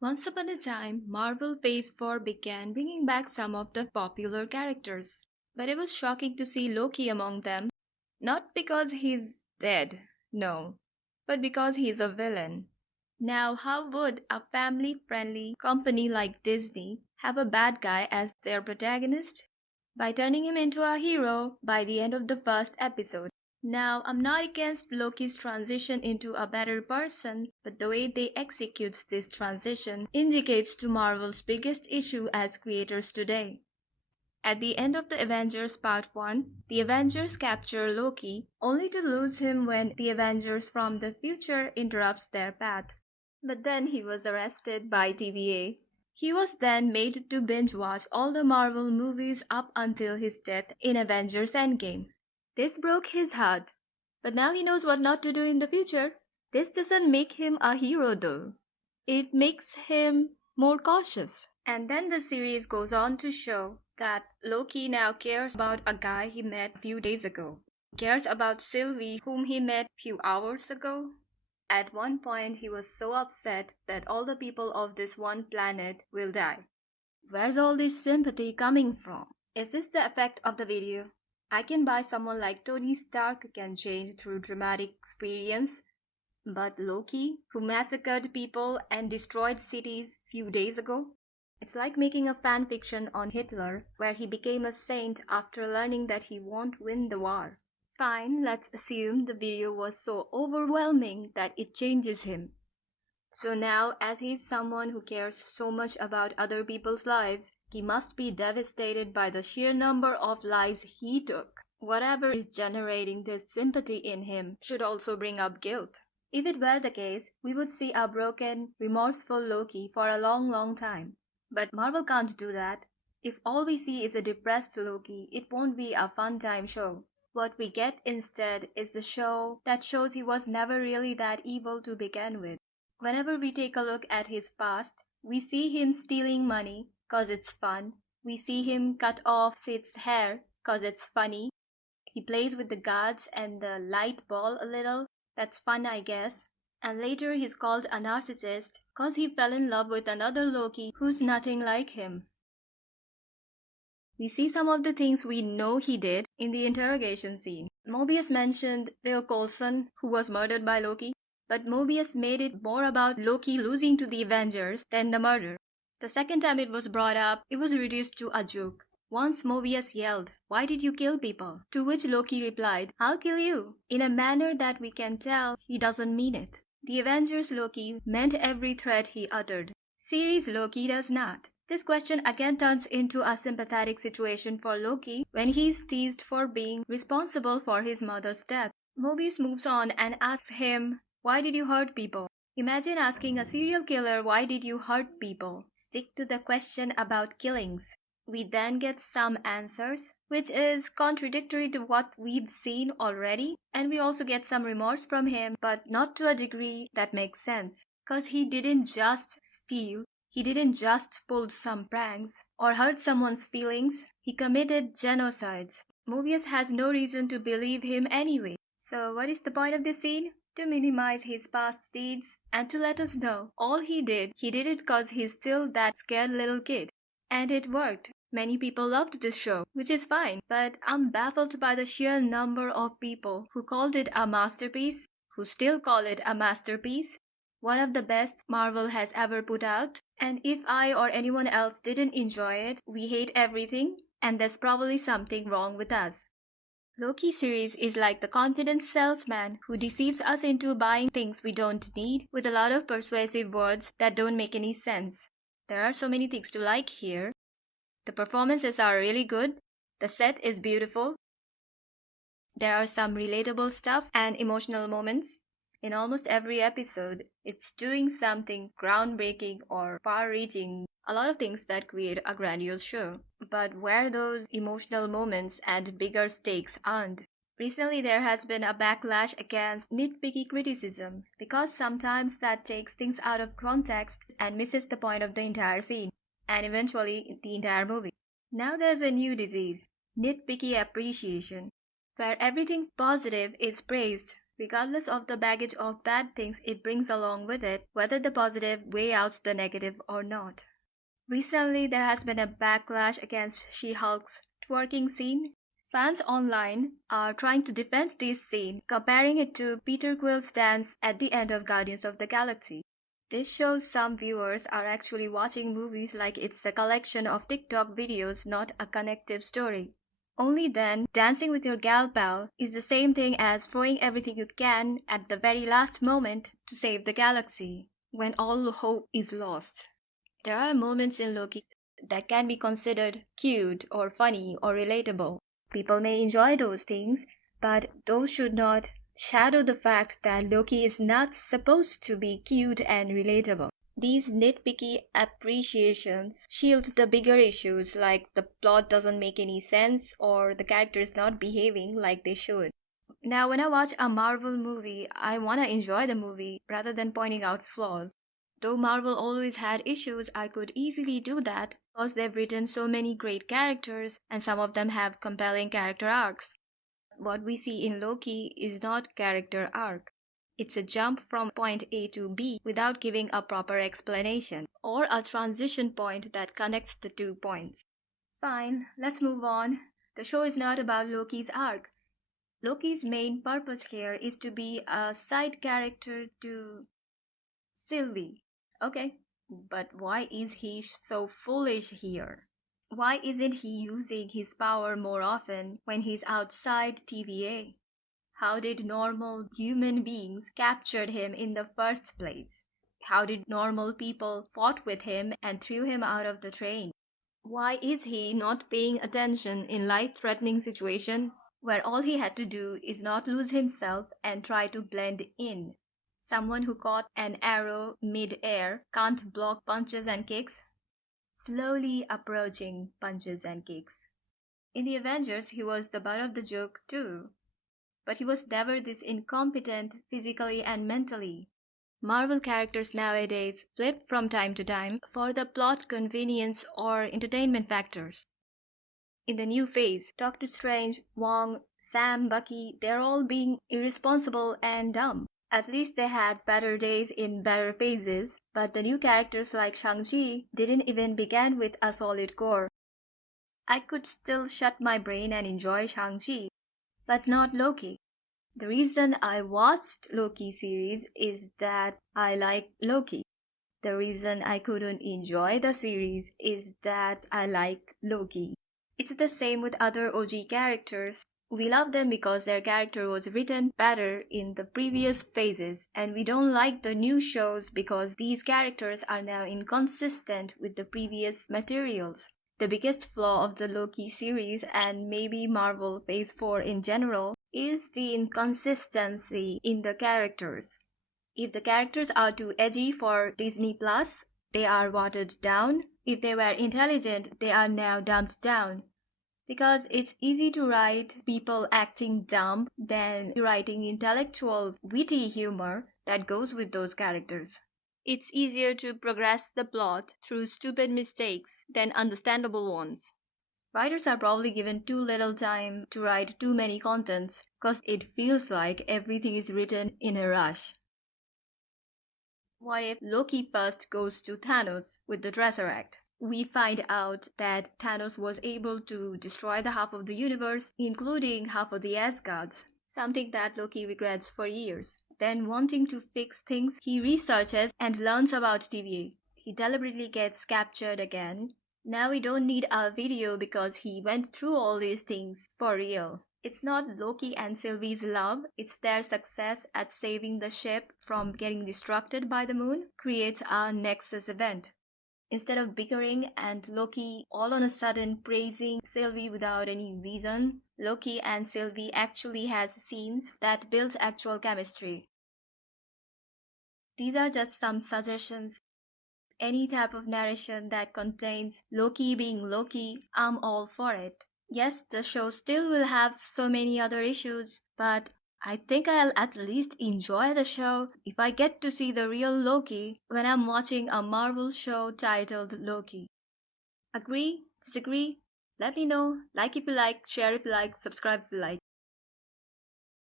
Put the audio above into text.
Once upon a time, Marvel Phase 4 began bringing back some of the popular characters. But it was shocking to see Loki among them, not because he's dead, no, but because he's a villain. Now, how would a family friendly company like Disney have a bad guy as their protagonist? By turning him into a hero by the end of the first episode. Now, I'm not against Loki's transition into a better person, but the way they execute this transition indicates to Marvel's biggest issue as creators today. At the end of the Avengers Part 1, the Avengers capture Loki, only to lose him when the Avengers from the future interrupts their path. But then he was arrested by TVA. He was then made to binge watch all the Marvel movies up until his death in Avengers Endgame. This broke his heart. But now he knows what not to do in the future. This doesn't make him a hero though. It makes him more cautious. And then the series goes on to show that Loki now cares about a guy he met a few days ago. Cares about Sylvie, whom he met a few hours ago. At one point, he was so upset that all the people of this one planet will die. Where's all this sympathy coming from? Is this the effect of the video? I can buy someone like Tony Stark can change through dramatic experience, but Loki, who massacred people and destroyed cities few days ago? It's like making a fan fiction on Hitler where he became a saint after learning that he won't win the war. Fine, let's assume the video was so overwhelming that it changes him. So now, as he's someone who cares so much about other people's lives, he must be devastated by the sheer number of lives he took. Whatever is generating this sympathy in him should also bring up guilt. If it were the case, we would see a broken, remorseful Loki for a long time. But Marvel can't do that. If all we see is a depressed Loki, it won't be a fun time show. What we get instead is the show that shows he was never really that evil to begin with. Whenever we take a look at his past, we see him stealing money cause it's fun. We see him cut off Sid's hair cause it's funny. He plays with the guards and the light ball a little. That's fun, I guess. And later he's called a narcissist cause he fell in love with another Loki who's nothing like him. We see some of the things we know he did in the interrogation scene. Mobius mentioned Bill Coulson, who was murdered by Loki, but Mobius made it more about Loki losing to the Avengers than the murder. The second time it was brought up, it was reduced to a joke. Once Mobius yelled, "Why did you kill people?" To which Loki replied, "I'll kill you," in a manner that we can tell he doesn't mean it. The Avengers Loki meant every threat he uttered. Series Loki does not. This question again turns into a sympathetic situation for Loki when he's teased for being responsible for his mother's death. Mobius moves on and asks him, "Why did you hurt people?" Imagine asking a serial killer, "Why did you hurt people?" Stick to the question about killings. We then get some answers, which is contradictory to what we've seen already, and we also get some remorse from him, but not to a degree that makes sense. Cause he didn't just steal, he didn't just pull some pranks or hurt someone's feelings, he committed genocides. Mobius has no reason to believe him anyway. So what is the point of this scene? To minimize his past deeds and to let us know all he did it cause he's still that scared little kid. And it worked. Many people loved this show, which is fine, but I'm baffled by the sheer number of people who called it a masterpiece, who still call it a masterpiece, one of the best Marvel has ever put out. And if I or anyone else didn't enjoy it, we hate everything, and there's probably something wrong with us. Loki series is like the confident salesman who deceives us into buying things we don't need with a lot of persuasive words that don't make any sense. There are so many things to like here. The performances are really good. The set is beautiful. There are some relatable stuff and emotional moments. In almost every episode, it's doing something groundbreaking or far-reaching, a lot of things that create a grandiose show. But where those emotional moments and bigger stakes aren't. Recently, there has been a backlash against nitpicky criticism because sometimes that takes things out of context and misses the point of the entire scene, and eventually the entire movie. Now there's a new disease, nitpicky appreciation, where everything positive is praised regardless of the baggage of bad things it brings along with it, whether the positive weigh out the negative or not. Recently, there has been a backlash against She Hulk's twerking scene. Fans online are trying to defend this scene, comparing it to Peter Quill's dance at the end of Guardians of the Galaxy. This shows some viewers are actually watching movies like it's a collection of TikTok videos, not a connective story. Only then, dancing with your gal pal is the same thing as throwing everything you can at the very last moment to save the galaxy, when all hope is lost. There are moments in Loki that can be considered cute or funny or relatable. People may enjoy those things, but those should not shadow the fact that Loki is not supposed to be cute and relatable. These nitpicky appreciations shield the bigger issues like the plot doesn't make any sense or the character is not behaving like they should. Now, when I watch a Marvel movie, I want to enjoy the movie rather than pointing out flaws. Though Marvel always had issues, I could easily do that because they've written so many great characters and some of them have compelling character arcs. What we see in Loki is not character arc. It's a jump from point A to B without giving a proper explanation or a transition point that connects the 2 points. Fine, let's move on. The show is not about Loki's arc. Loki's main purpose here is to be a side character to Sylvie. Okay, but why is he so foolish here? Why isn't he using his power more often when he's outside TVA? How did normal human beings capture him in the first place? How did normal people fought with him and threw him out of the train? Why is he not paying attention in life-threatening situation where all he had to do is not lose himself and try to blend in? Someone who caught an arrow mid-air can't block punches and kicks? Slowly approaching punches and kicks. In the Avengers, he was the butt of the joke too. But he was never this incompetent physically and mentally. Marvel characters nowadays flip from time to time for the plot convenience or entertainment factors. In the new phase, Doctor Strange, Wong, Sam, Bucky, they're all being irresponsible and dumb. At least they had better days in better phases, but the new characters like Shang-Chi didn't even begin with a solid core. I could still shut my brain and enjoy Shang-Chi, but not Loki. The reason I watched Loki series is that I like Loki. The reason I couldn't enjoy the series is that I liked Loki. It's the same with other OG characters. We love them because their character was written better in the previous phases, and we don't like the new shows because these characters are now inconsistent with the previous materials. The biggest flaw of the Loki series and maybe Marvel Phase 4 in general is the inconsistency in the characters. If the characters are too edgy for Disney Plus, they are watered down. If they were intelligent, they are now dumbed down. Because it's easy to write people acting dumb than writing intellectual, witty humor that goes with those characters. It's easier to progress the plot through stupid mistakes than understandable ones. Writers are probably given too little time to write too many contents because it feels like everything is written in a rush. What if Loki first goes to Thanos with the Tesseract? We find out that Thanos was able to destroy the half of the universe, including half of the Asgards, something that Loki regrets for years. Then, wanting to fix things, he researches and learns about TVA. He deliberately gets captured again. Now we don't need a video because he went through all these things for real. It's not Loki and Sylvie's love, it's their success at saving the ship from getting destructed by the moon creates a nexus event. Instead of bickering and Loki all on a sudden praising Sylvie without any reason, Loki and Sylvie actually has scenes that build actual chemistry. These are just some suggestions. Any type of narration that contains Loki being Loki, I'm all for it. Yes, the show still will have so many other issues, but I think I'll at least enjoy the show if I get to see the real Loki when I'm watching a Marvel show titled Loki. Agree? Disagree? Let me know. Like if you like, share if you like, subscribe if you like.